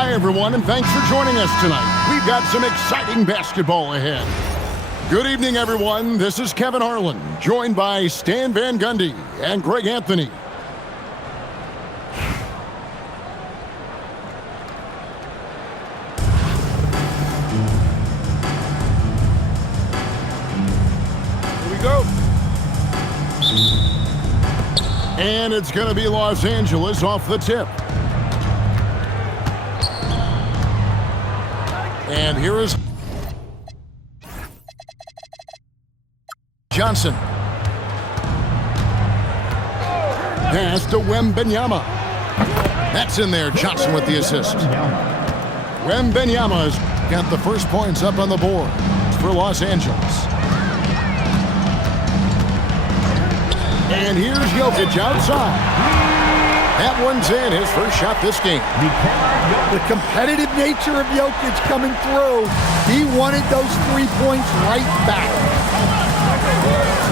Hi, everyone, and thanks for joining us tonight. We've got some exciting basketball ahead. Good evening, everyone. This is Kevin Harlan, joined by Stan Van Gundy and Greg Anthony. Here we go. And it's going to be Los Angeles off the tip. And here is Johnson. Pass to Wembanyama. That's in there. Johnson with the assist. Wembanyama's got the first points up on the board for Los Angeles. And here's Jokic outside. That one's in, his first shot this game. The competitive nature of Jokic coming through. He wanted those 3 points right back.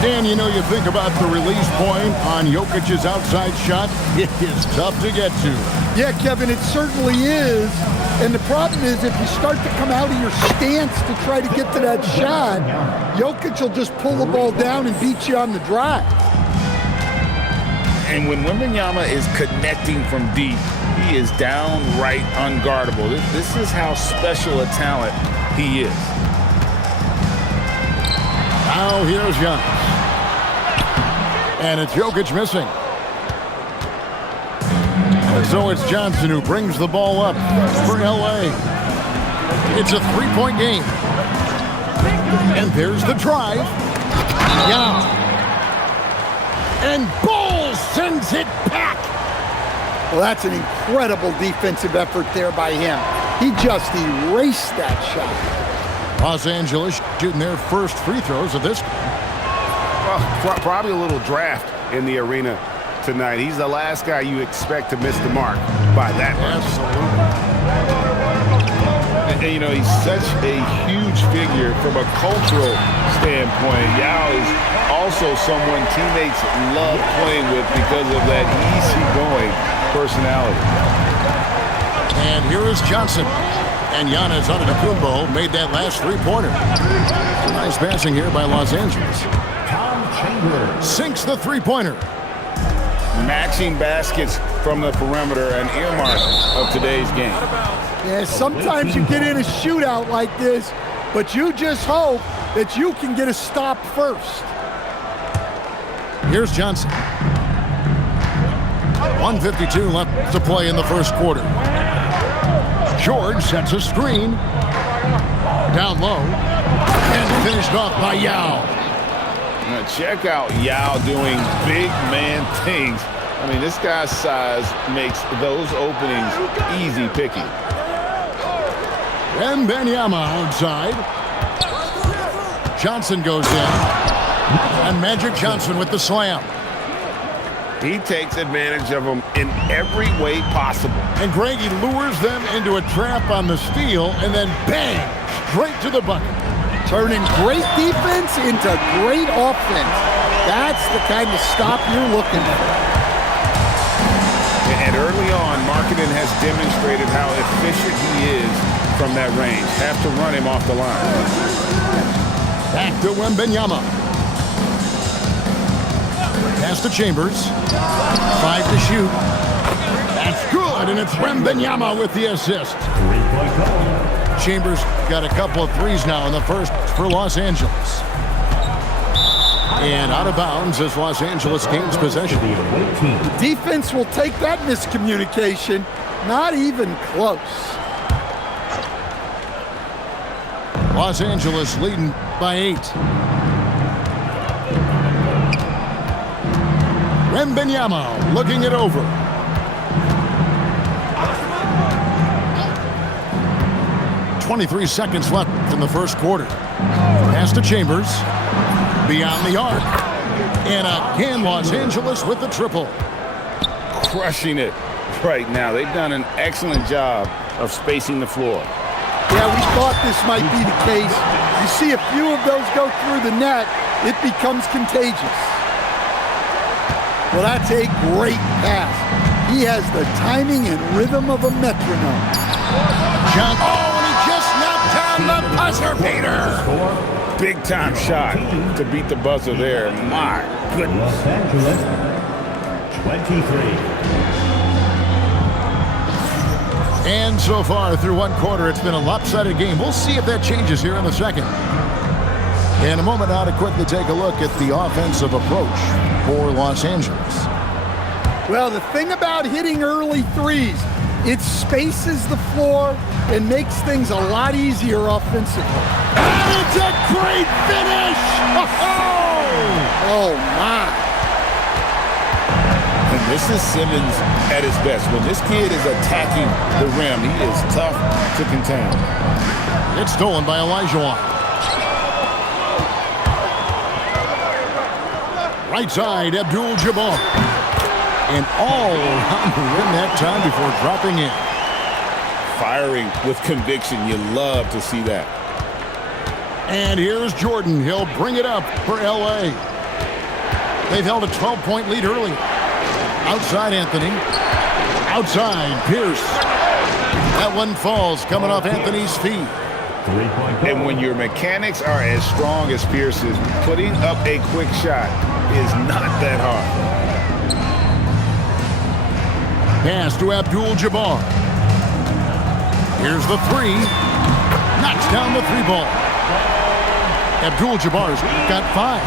Dan, you know, you think about the release point on Jokic's outside shot. It is tough to get to. Yeah, Kevin, it certainly is. And the problem is if you start to come out of your stance to try to get to that shot, Jokic will just pull the ball down and beat you on the drive. And when Wembanyama is connecting from deep, he is downright unguardable. This is how special a talent he is. Now here's Giannis. And it's Jokic missing. And so it's Johnson who brings the ball up for LA. It's a three-point game. And there's the drive. Yeah. And Ball sends it back. Well, that's an incredible defensive effort there by him. He just erased that shot. Los Angeles shooting their first free throws of this. Well, probably a little draft in the arena tonight. He's the last guy you expect to miss the mark by that much. Absolutely. And, you know, he's such a huge figure from a cultural standpoint. Yao is also someone teammates love playing with because of that easygoing personality. And here is Johnson. And Giannis Antetokounmpo made that last three-pointer. Nice passing here by Los Angeles. Sinks the three-pointer. Matching baskets from the perimeter, an earmark of today's game. Yeah, sometimes you get in a shootout like this, but you just hope that you can get a stop first. Here's Johnson. 1:52 left to play in the first quarter. George sets a screen. Down low. And finished off by Yao. Now check out Yao doing big man things. I mean, this guy's size makes those openings easy picking. Wembanyama outside. Johnson goes in. And Magic Johnson with the slam. He takes advantage of them in every way possible. And Greg, he lures them into a trap on the steal, and then bang, straight to the bucket. Turning great defense into great offense. That's the kind of stop you're looking for. And early on, Markkanen has demonstrated how efficient he is from that range. Have to run him off the line. Back to Wembanyama. Pass to Chambers. 5 to shoot. That's good, and it's Wembanyama with the assist. Chambers got a couple of threes now in the first for Los Angeles. And out of bounds as Los Angeles gains possession. Defense will take that miscommunication. Not even close. Los Angeles leading by 8. Wembanyama looking it over. .23 seconds left in the first quarter. Pass to Chambers. Beyond the arc. And again, Los Angeles with the triple. Crushing it right now. They've done an excellent job of spacing the floor. Yeah, we thought this might be the case. You see a few of those go through the net, it becomes contagious. Well, that's a great pass. He has the timing and rhythm of a metronome. John. Oh, and he just knocked down the buzzer beater. Big time shot to beat the buzzer there. My goodness. Los Angeles, 23. And so far through one quarter, it's been a lopsided game. We'll see if that changes here in the second. In a moment now to quickly take a look at the offensive approach for Los Angeles. Well, the thing about hitting early threes, it spaces the floor and makes things a lot easier offensively. And it's a great finish! Oh, my. And this is Simmons at his best. When this kid is attacking the rim, he is tough to contain. It's stolen by Olajuwon. Right side, Abdul-Jabbar. And all around the rim that time before dropping in. Firing with conviction. You love to see that. And here's Jordan. He'll bring it up for L.A. They've held a 12-point lead early. Outside Anthony. Outside Pierce. That one falls coming off Anthony's feet. And when your mechanics are as strong as Pierce's, putting up a quick shot is not that hard. Pass to Abdul-Jabbar. Here's the three. Knocks down the three ball. Abdul-Jabbar's got 5.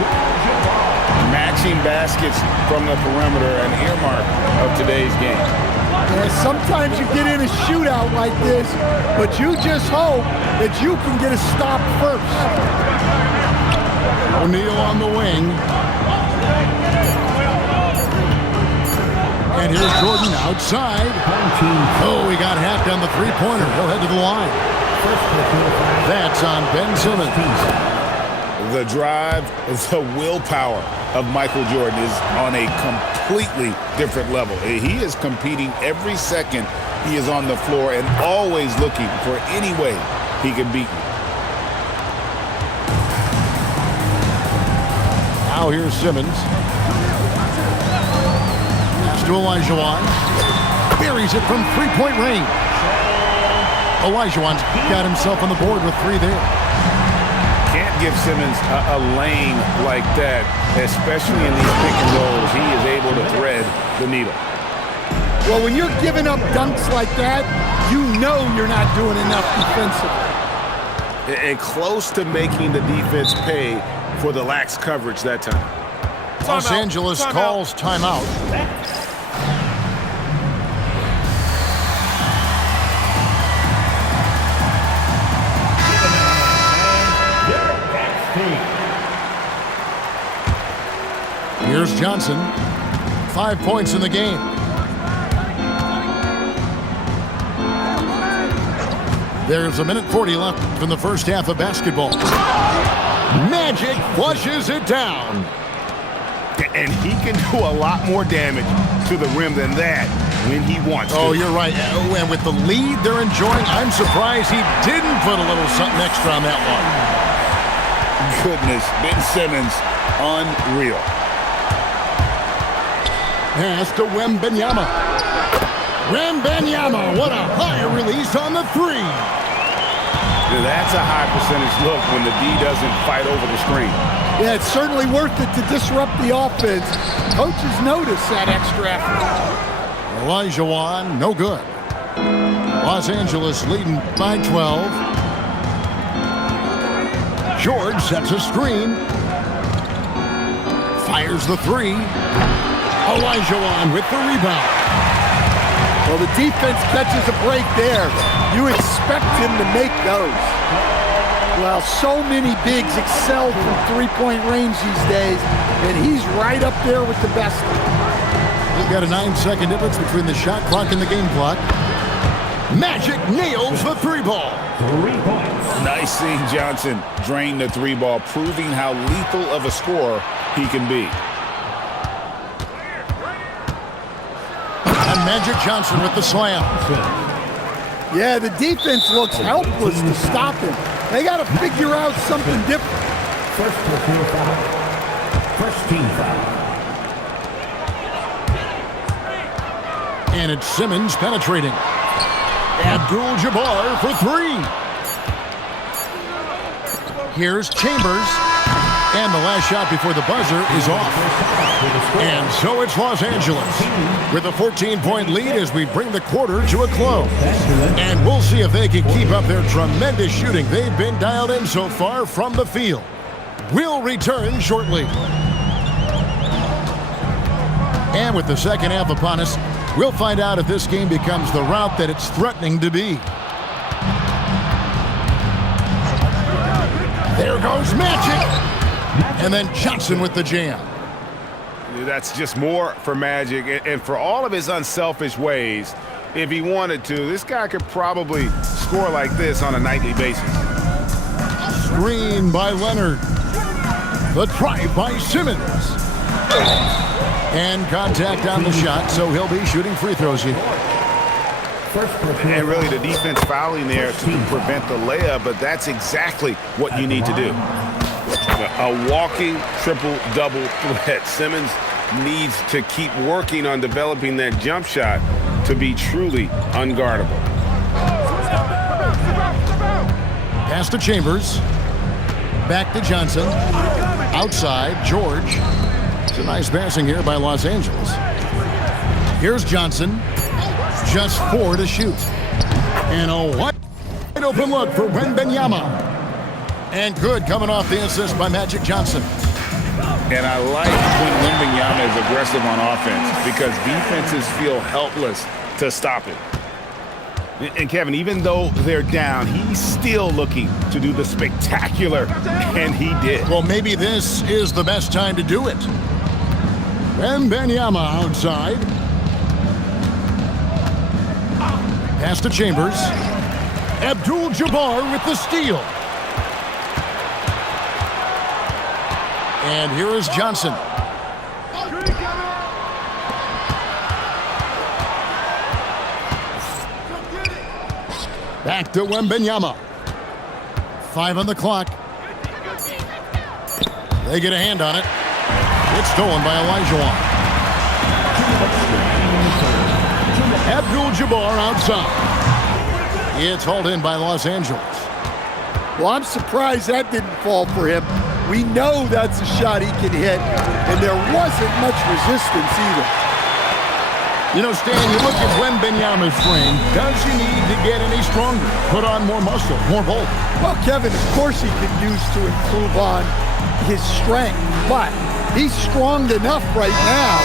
Matching baskets from the perimeter, an earmark of today's game. Yeah, sometimes you get in a shootout like this, but you just hope that you can get a stop first. O'Neal on the wing. And here's Jordan outside. Oh, he got hacked on the three-pointer. He'll head to the line. That's on Ben Simmons. The drive, the willpower of Michael Jordan is on a completely different level. He is competing every second he is on the floor and always looking for any way he can beat you. Now here's Simmons. Pass to Olajuwon. Buries it from three-point range. Olajuwon's got himself on the board with 3 there. Can't give Simmons a lane like that, especially in these pick and rolls. He is able to thread the needle. Well, when you're giving up dunks like that, you know you're not doing enough defensively. And close to making the defense pay for the lax coverage that time. Los Angeles calls timeout. Here's Johnson. 5 points in the game. There's a minute 40 left from the first half of basketball. Magic flushes it down. And he can do a lot more damage to the rim than that when he wants to. Oh, you're right. And with the lead they're enjoying, I'm surprised he didn't put a little something extra on that one. Goodness, Ben Simmons, unreal. Pass to Wembanyama. Wembanyama, what a high release on the 3. Yeah, that's a high percentage look when the D doesn't fight over the screen. Yeah, it's certainly worth it to disrupt the offense. Coaches notice that extra effort. Olajuwon, no good. Los Angeles leading by 12. George sets a screen. Fires the 3. Olajuwon with the rebound. Well, the defense catches a break there. You expect him to make those. Well, so many bigs excel from three-point range these days, and he's right up there with the best. We've got a 9-second difference between the shot clock and the game clock. Magic nails the 3 ball. 3 points. Nice seeing Johnson drain the 3 ball, proving how lethal of a scorer he can be. And Magic Johnson with the slam. Yeah, the defense looks helpless to stop him. They got to figure out something different. First personal foul. First team foul. And it's Simmons penetrating. Abdul-Jabbar for three. Here's Chambers. And the last shot before the buzzer is off. And so it's Los Angeles with a 14-point lead as we bring the quarter to a close. And we'll see if they can keep up their tremendous shooting they've been dialed in so far from the field. We'll return shortly. And with the second half upon us, we'll find out if this game becomes the route that it's threatening to be. There goes Magic. And then Johnson with the jam. That's just more for Magic. And for all of his unselfish ways, if he wanted to, this guy could probably score like this on a nightly basis. Screen by Leonard. The drive by Simmons. And contact on the shot, so he'll be shooting free throws here. And really the defense fouling there to prevent the layup, but that's exactly what you need to do. A walking triple-double threat. Simmons needs to keep working on developing that jump shot to be truly unguardable. Pass to Chambers. Back to Johnson. Outside, George. It's a nice passing here by Los Angeles. Here's Johnson. Just 4 to shoot. And a wide open look for Wembanyama. And good coming off the assist by Magic Johnson. And I like when Wembanyama is aggressive on offense because defenses feel helpless to stop it. And Kevin, even though they're down, he's still looking to do the spectacular, and he did. Well, maybe this is the best time to do it. Wembanyama outside. Pass to Chambers. Abdul-Jabbar with the steal. And here is Johnson. Back to Wembanyama. 5 on the clock. They get a hand on it. It's stolen by Olajuwon. Abdul-Jabbar outside. It's hauled in by Los Angeles. Well, I'm surprised that didn't fall for him. We know that's a shot he can hit, and there wasn't much resistance either. You know, Stan, you look at Wembanyama's frame. Does he need to get any stronger? Put on more muscle, more bulk? Well, Kevin, of course he could use to improve on his strength, but he's strong enough right now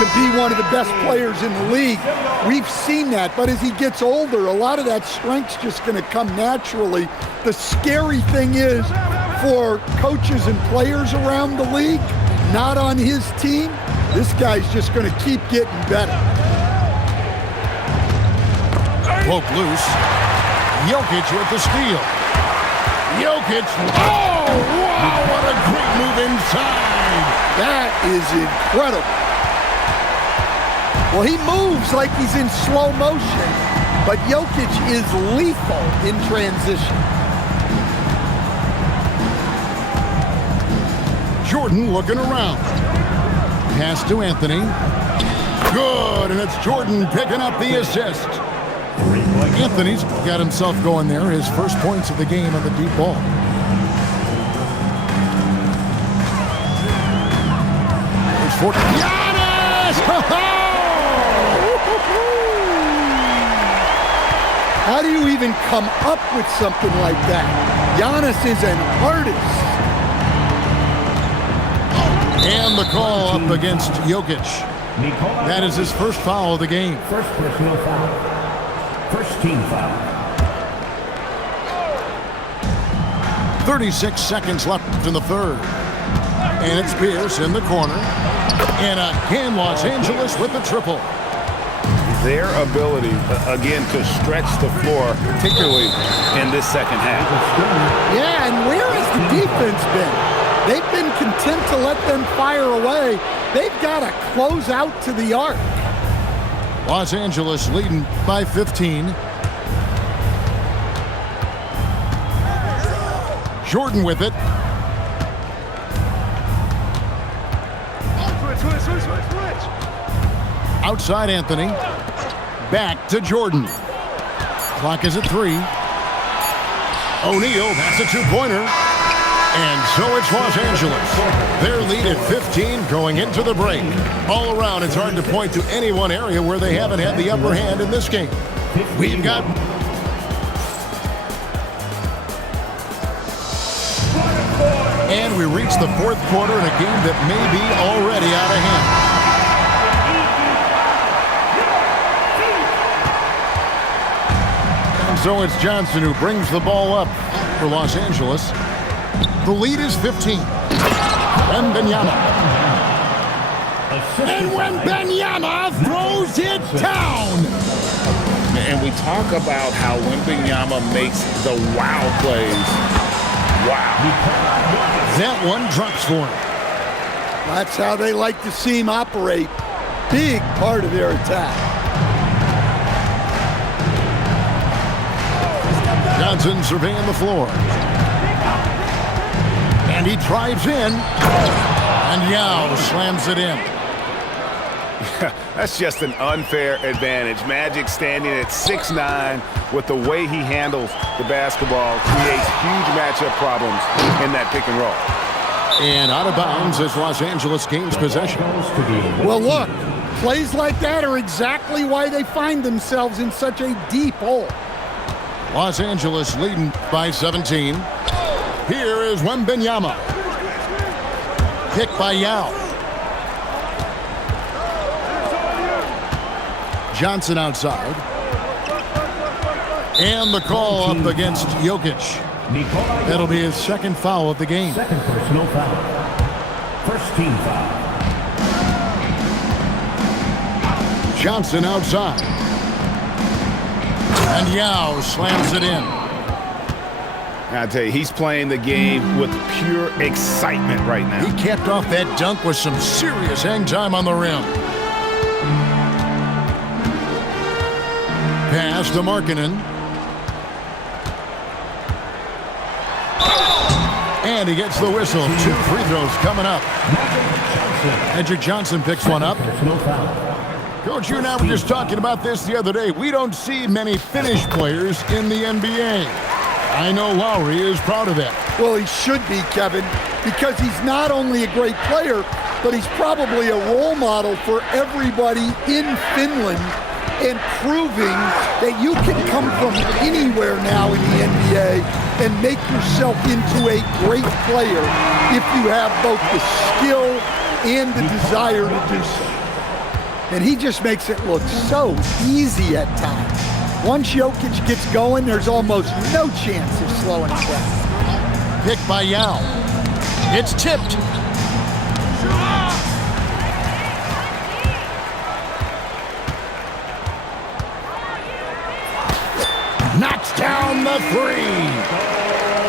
to be one of the best players in the league. We've seen that, but as he gets older, a lot of that strength's just going to come naturally. The scary thing is, for coaches and players around the league, not on his team, this guy's just going to keep getting better. Poke loose. Jokic with the steal. Jokic. Oh, wow, what a great move inside. That is incredible. Well, he moves like he's in slow motion, but Jokic is lethal in transition. Jordan looking around. Pass to Anthony. Good, and it's Jordan picking up the assist. Anthony's got himself going there. His first points of the game on the deep ball. It's for Giannis! How do you even come up with something like that? Giannis is an artist. And the call up against Jokic. That is his first foul of the game. First personal foul. First team foul. 36 seconds left in the third. And it's Pierce in the corner. And again, Los Angeles with the triple. Their ability, again, to stretch the floor, particularly in this second half. Yeah, and where has the defense been? They've been content to let them fire away. They've got to close out to the arc. Los Angeles leading by 15. Jordan with it. Outside Anthony. Back to Jordan. Clock is at 3. O'Neal, that's a two-pointer. And so it's Los Angeles. Their lead at 15 going into the break. All around, it's hard to point to any one area where they haven't had the upper hand in this game. We've got... And we reach the fourth quarter in a game that may be already out of hand. And so it's Johnson who brings the ball up for Los Angeles. The lead is 15. Wembanyama. And Wembanyama throws it down. And we talk about how Wembanyama makes the wow plays. Wow. That one drops for him. That's how they like to see him operate. Big part of their attack. Johnson surveying the floor. And he drives in. And Yao slams it in. That's just an unfair advantage. Magic standing at 6'9", with the way he handles the basketball, creates huge matchup problems in that pick and roll. And out of bounds as Los Angeles gains possession. Well, look, plays like that are exactly why they find themselves in such a deep hole. Los Angeles leading by 17. Here is Wembanyama. Picked by Yao. Johnson outside. And the call up against Jokic. That'll be his second foul of the game. Second personal foul. First team foul. Johnson outside. And Yao slams it in. I tell you, he's playing the game with pure excitement right now. He capped off that dunk with some serious hang time on the rim. Pass to Markkanen. And he gets the whistle. 2 free throws coming up. Magic Johnson picks one up. Coach, you and I were just talking about this the other day. We don't see many finished players in the NBA. I know Lowry is proud of that. Well, he should be, Kevin, because he's not only a great player, but he's probably a role model for everybody in Finland, and proving that you can come from anywhere now in the NBA and make yourself into a great player if you have both the skill and the desire to do so. And he just makes it look so easy at times. Once Jokic gets going, there's almost no chance of slowing him down. Picked by Yao. It's tipped. Knocks down the 3.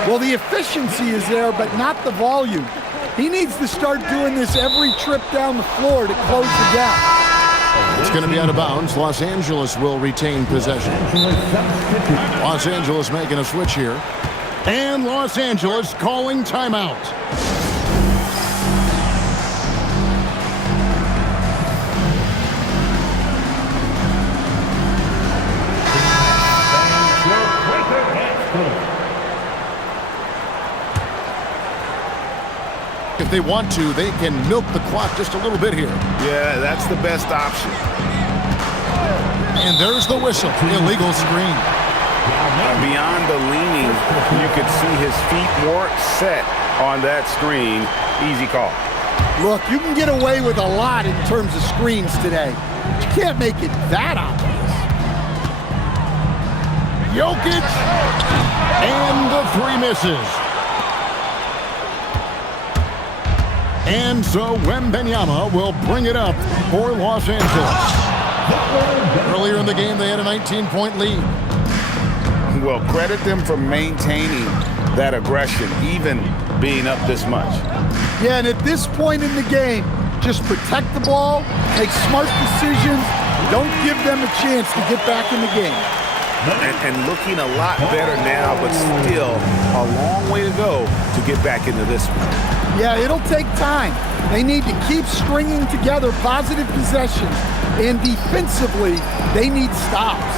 Well, the efficiency is there, but not the volume. He needs to start doing this every trip down the floor to close the gap. It's going to be out of bounds. Los Angeles will retain possession. Los Angeles making a switch here. And Los Angeles calling timeout. If they want to, they can milk the clock just a little bit here. Yeah, that's the best option. And there's the whistle. Illegal screen. Beyond the leaning, you could see his feet more set on that screen. Easy call. Look, you can get away with a lot in terms of screens today. But you can't make it that obvious. Jokic. And the 3 misses. And so Wembanyama will bring it up for Los Angeles. Earlier in the game, they had a 19-point lead. Well, credit them for maintaining that aggression, even being up this much. Yeah, and at this point in the game, just protect the ball, make smart decisions, don't give them a chance to get back in the game. And looking a lot better now, but still a long way to go to get back into this one. Yeah, it'll take time. They need to keep stringing together positive possessions, and defensively, they need stops.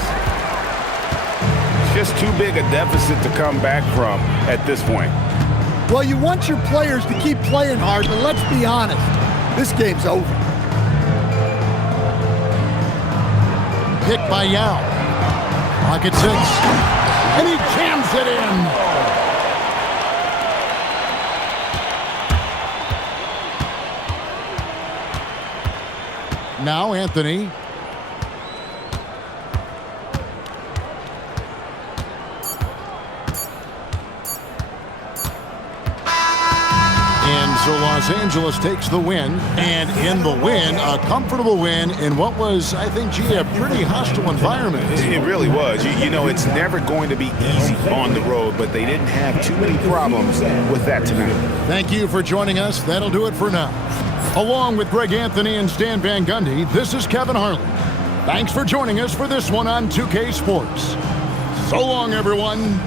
just too big a deficit to come back from at this point. Well, you want your players to keep playing hard, but let's be honest, this game's over. Pick by Yao. Pocket 6. And he jams it in. Now Anthony. And so Los Angeles takes the win. And in the win, a comfortable win in what was, I think, gee, a pretty hostile environment. It really was. You know, it's never going to be easy on the road, but they didn't have too many problems with that tonight. Thank you for joining us. That'll do it for now. Along with Greg Anthony and Stan Van Gundy, this is Kevin Harlan. Thanks for joining us for this one on 2K Sports. So long, everyone.